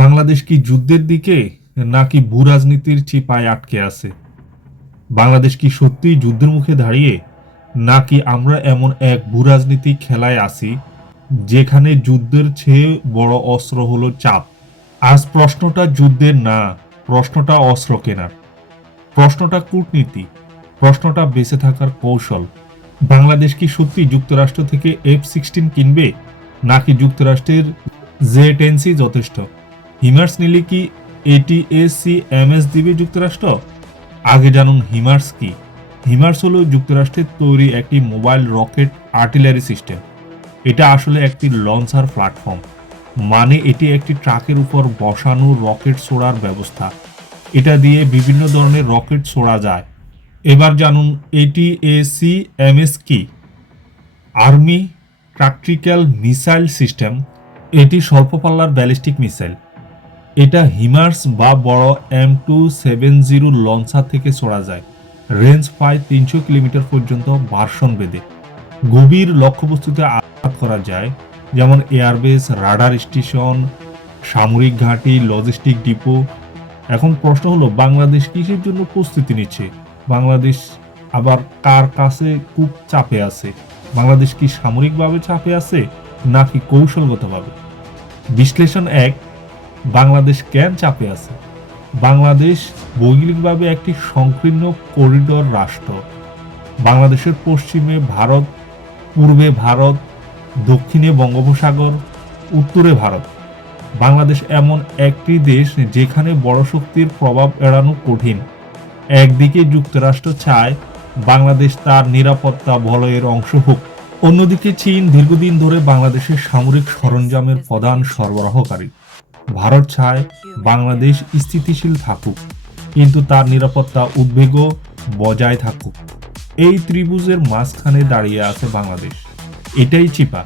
বাংলাদেশ কি যুদ্ধের দিকে নাকি ভূরাজনীতির চিপায় আটকে আছে? বাংলাদেশ কি সত্যিই যুদ্ধের মুখে দাঁড়িয়ে, নাকি আমরা এমন এক ভূরাজনীতিক খেলায় আছি যেখানে যুদ্ধের চেয়ে বড় অস্ত্র হলো চাপ? আজ প্রশ্নটা যুদ্ধের না, প্রশ্নটা অস্ত্র কেনার, প্রশ্নটা কূটনীতি, প্রশ্নটা বেঁচে থাকার কৌশল। বাংলাদেশ কি সত্যি যুক্তরাষ্ট্র থেকে F-16 কিনবে, নাকি যুক্তরাষ্ট্রের Z-10C যথেষ্ট? হিমার্স নিলে কি ATACMS দিবে যুক্তরাষ্ট্র? আগে জানুন হিমার্স কি। হিমার্স হলো যুক্তরাষ্ট্রের তৈরি একটি মোবাইল রকেট আর্টিলারি সিস্টেম। এটা আসলে একটি লঞ্চার প্ল্যাটফর্ম, মানে এটি একটি ট্রাকের উপর বসানো রকেট ছোড়ার ব্যবস্থা। এটা দিয়ে বিভিন্ন ধরনের রকেট ছোড়া যায়। এবার জানুন ATACMS কি। Army tactical missile system. এটি স্বল্প পাল্লার ব্যালিস্টিক মিসাইল। এটা হিমার্স বা বড় M270 লঞ্চার থেকে ছোড়া যায়। রেঞ্জ প্রায় 300 কিলোমিটার পর্যন্ত ভার্সন বেঁধে গভীর লক্ষ্যবস্তুতে আঘাত করা যায়, যেমন এয়ারবেস, রাডার স্টেশন, সামরিক ঘাঁটি, লজিস্টিক ডিপো। এখন প্রশ্ন হলো, বাংলাদেশ কিসের জন্য প্রস্তুতি নিচ্ছে? বাংলাদেশ আবার কার কাছে খুব চাপে আছে? বাংলাদেশ কি সামরিকভাবে চাপে আছে নাকি কৌশলগতভাবে? বিশ্লেষণ 1, বাংলাদেশ কেন চাপে আছে? বাংলাদেশ ভৌগোলিকভাবে একটি সংকীর্ণ করিডোর রাষ্ট্র। বাংলাদেশের পশ্চিমে ভারত, পূর্বে ভারত, দক্ষিণে বঙ্গোপসাগর, উত্তরে ভারত। বাংলাদেশ এমন একটি দেশ যেখানে বড় শক্তির প্রভাব এড়ানো কঠিন। একদিকে যুক্তরাষ্ট্র চায় বাংলাদেশ তার নিরাপত্তা বলয়ের অংশ হোক, অন্যদিকে চীন দীর্ঘদিন ধরে বাংলাদেশের সামরিক সরঞ্জামের প্রধান সরবরাহকারী। ভারত চায় বাংলাদেশ স্থিতিশীল থাকুক, কিন্তু তার নিরাপত্তা উদ্বেগও বজায় থাকুক। এই ত্রিভুজের মাঝখানে দাঁড়িয়ে আছে বাংলাদেশ। এটাই চিপা।